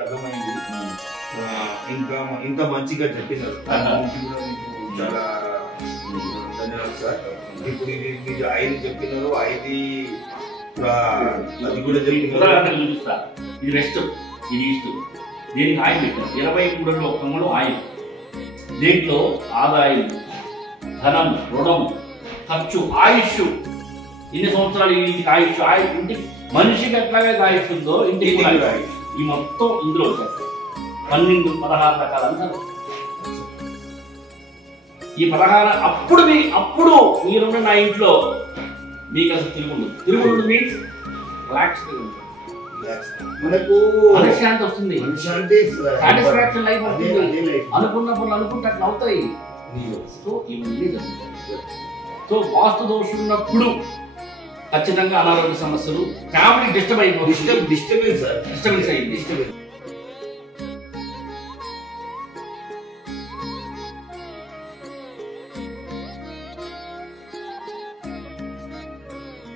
అర్థమైంది. ఇంకా ఇంత మంచిగా చెప్పినారు. చాలా ధన్యవాదాలు సార్. ఇప్పుడు ఇది మీరు 5 చెప్పినారు, 5 అది కూడా చెప్పినారు. చూపిస్తా. ఇది వెస్ట్, ఇది ఈస్ట్. దీనికి ఆయిల్ పెట్టారు 23లో ఒక్క మూడు ఆయిల్. దీంట్లో ఆదాయం, ధనం, రుణం, ఖర్చు, ఆయుష్, ఇన్ని సంవత్సరాలు ఇంటికి ఆయుష్, ఇంటికి మనిషికి ఎట్లాగైతే ఆయుష్ ఉందో ఇంటికి ఆయుష్, ఈ మొత్తం ఇందులో వచ్చేస్తాయి. 12-16 రకాలంతా ఈ 16 అప్పుడు మీరున్న నా ఇంట్లో మీకు అసలు తిరుగుండు మీన్స్ రిలాక్స్ మనకు మనశ్శాంతి వస్తుంది, సాటిస్ఫాక్షన్ లైఫ్ వస్తుంది. అనుకున్నప్పుడు అనుకుంటే అట్లా అవుతాయి. సో ఇవన్నీ జరుగుతాయి. సో వాస్తు దోషం ఉన్నప్పుడు ఖచ్చితంగా అనారోగ్య సమస్యలు, ఫ్యామిలీ డిస్టర్బ్ అయిపోతుంది. డిస్టర్బెన్స్ అయింది.